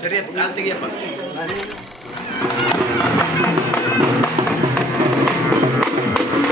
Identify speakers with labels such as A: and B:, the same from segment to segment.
A: ಸರಿ ಕಾಲ್ ತೆಗಿಯಪ್ಪ
B: Thank you.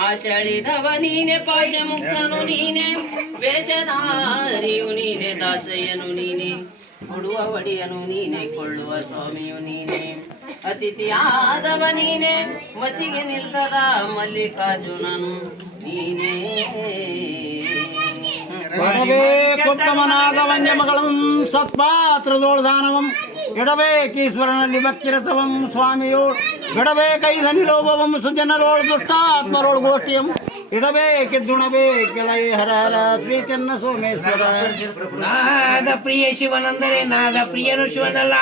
B: ಆಷಳಿದವ ನೀನೆ ಪಾಶ ಮುಕ್ತನು ನೀನೆ ವೇಷಧಾರಿಯು ನೀನೆ ದಾಸಯ್ಯನು ನೀನೆ ಕೊಡುವ ಒಡೆಯನು ನೀನೆ ಕೊಳ್ಳುವ ಸ್ವಾಮಿಯು ನೀನೆ ಅತಿಥಿಯಾದವ ನೀನೆ ಮತಿಗೆ ನಿಲ್ಕದ ಮಲ್ಲಿಕಾರ್ಜುನನು ನೀನೇ
C: ಕೊತ್ತಮನಾದ ಸತ್ಪಾತ್ರದೋಳ್ ಸತ್ಪಾತ್ರದೋಳ್ದಾನವಂ ಎಡಬೇಕೀಶ್ವರನಲ್ಲಿ ಭಕ್ತಿರಸವಂ ಸ್ವಾಮಿಯೋಳ್ ಬಿಡಬೇಕೈದ ನಿಲೋಭವಂ ಸುಜನರೋಳ್ ದುಷ್ಟಾತ್ಮರೋಳ್ ಗೋಷ್ಠಿಯಂ ಇಡಬೇಕೆದ್ದುಣಬೇಕೆಳೈ ಹರ ಹರ ಶ್ರೀ ಚೆನ್ನ ಸೋಮೇಶ್ವರ.
A: ನಾದ ಪ್ರಿಯ ಶಿವನಂದರೆ ನಾದ ಪ್ರಿಯನು ಶಿವನಲ್ಲ.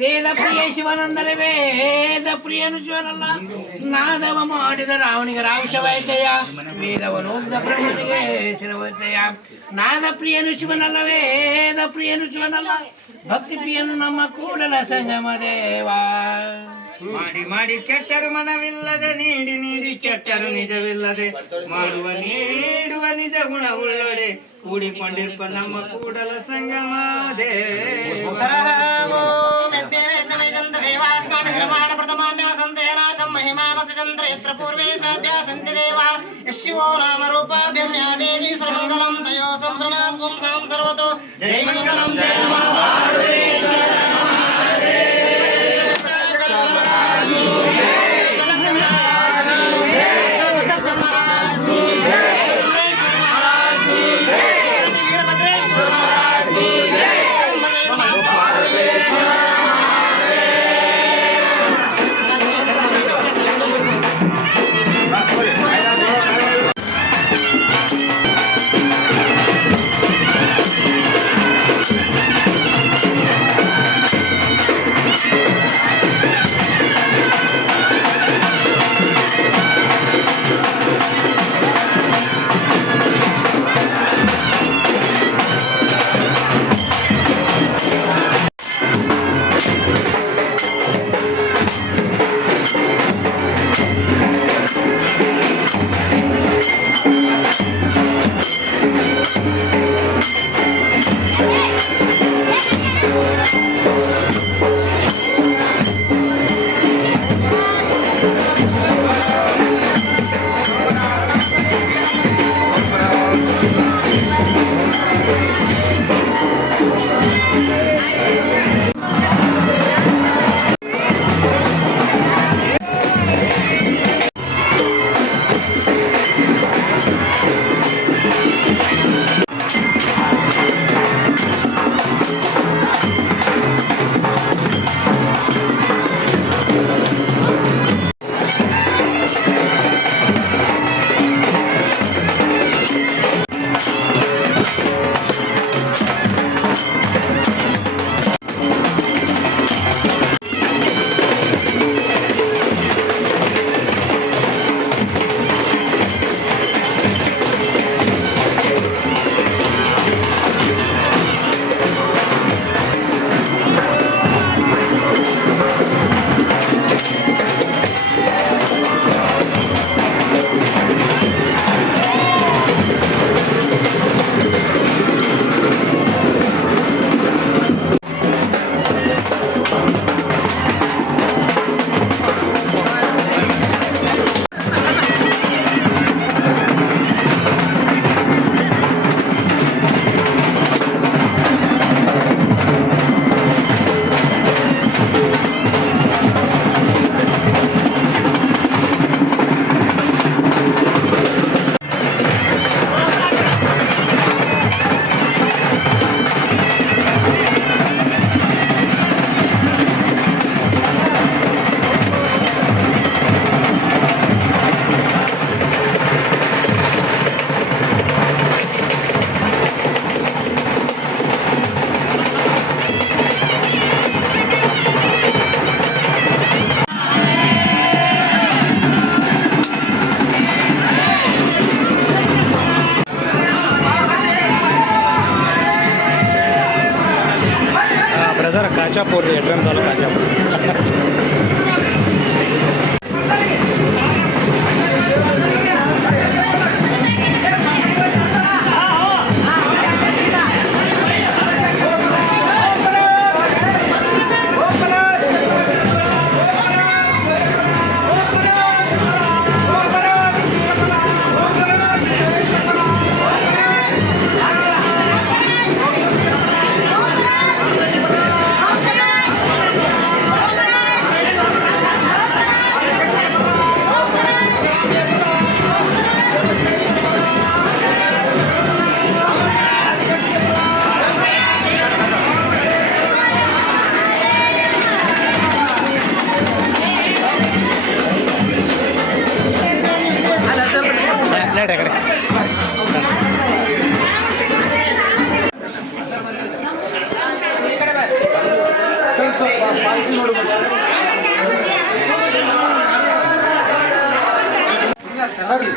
A: ವೇದ ಪ್ರಿಯ ಶಿವನಂದರೆ ವೇದ ಪ್ರಿಯನು ಶಿವನಲ್ಲ. ನಾದವ ಮಾಡಿದ ರಾವಣಿಗೆ ರಾವಶವೈತೆಯ ವೇದವನು ಓದಿದ ಬ್ರಹ್ಮನಿಗೆ ಶಿರವೈತೆಯ ನಾದ ಪ್ರಿಯನು ಶಿವನಲ್ಲ ವೇದ ಪ್ರಿಯನು ಶಿವನಲ್ಲ. ಭಕ್ತಿ ಪ್ರಿಯನು ನಮ್ಮ ಕೂಡಲ ಸಂಗಮ ದೇವಾ.
D: ಮಾಡಿ ಮಾಡಿ ಕೆಟ್ಟರು ಮನವಿಲ್ಲದೆ ನೀಡಿ ನೀಡಿ ಕೆಟ್ಟರು ನಿಜವಿಲ್ಲದೆ ಮಾಡುವ ನೀಡುವ ನಿಜ ಗುಣ ಉಳ್ಳೊಡೆ ಕೂಡಿಕೊಂಡಿರ್ಪ ನಮ್ಮ ಕೂಡಲ ಸಂಗಮ ದೇವ.
E: प्रथमान्यासन्तेनाकं महिमावसचन्द्र यत्र पूर्वे साध्या सन्ति देवा यशिवो नामरूपाभ्यं या देवी सर्वमङ्गलं तयो संसृणात्वं सां सर्वतो जयमङ्गलं जय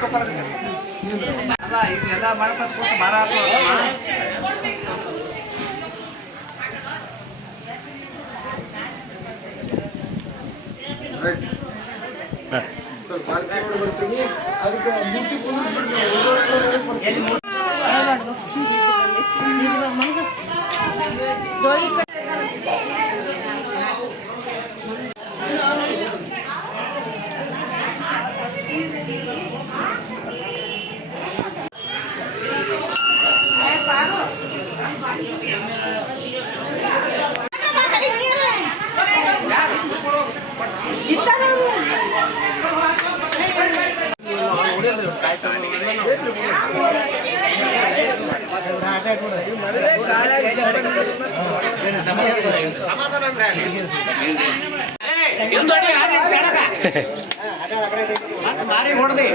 E: ಅಲ್ಲ ಸ್ವಲ್ಪ ಬರ್ತೀನಿ. ಅದಕ್ಕೆ ಅಂದ್ರೆ ಮಾರಿ ಹೊಡೆದಿ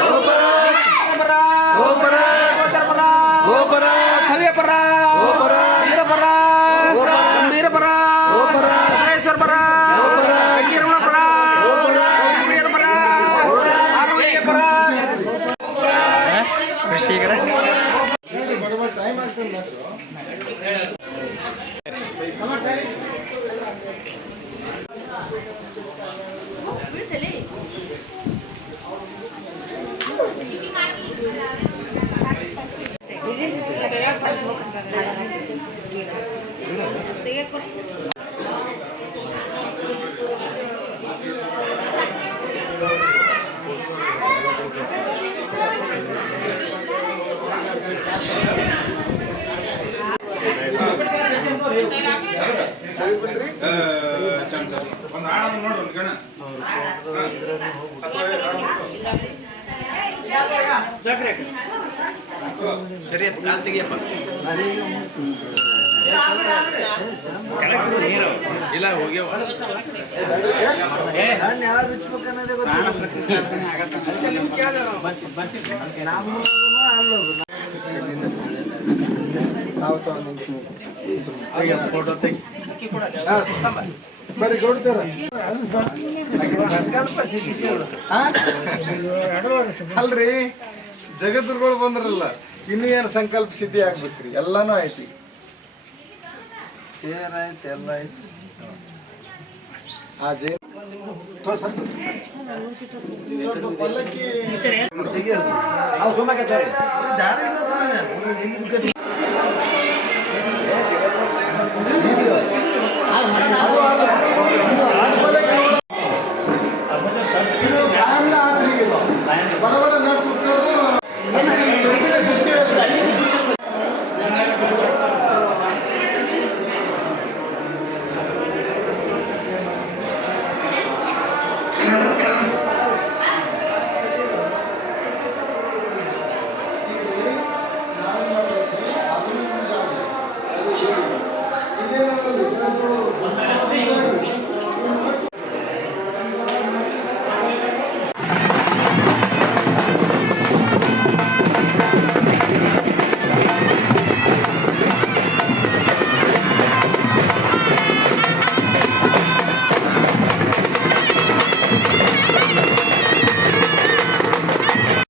F: ಗೋಪರ ಗೋಪರ ಗೋಪರ ಗೋಪರ ಸರಿಯಪ್ಪ ಕಾಲ್
E: ತೆಗಿಯಪ್ಪ ಕರೆಕ್ಟ್ ನೀರು ಇಲ್ಲ ಹೋಗ್ಯವ ನಾವು ಫೋಟೋ ತೆಗಿ
G: ಅಲ್ರಿ ಜಗದ್ಗುರುಗಳು ಬಂದ್ರಲ್ಲ ಇನ್ನು ಏನು ಸಂಕಲ್ಪ ಸಿದ್ಧಿ ಆಗ್ಬೇಕ್ರಿ? ಎಲ್ಲಾನು ಐತಿ ಏನಾಯ್ತು ಎಲ್ಲ ಐತಿ ಆ ಜೈ ಪಲ್ಲಕ್ಕಿ ఇదే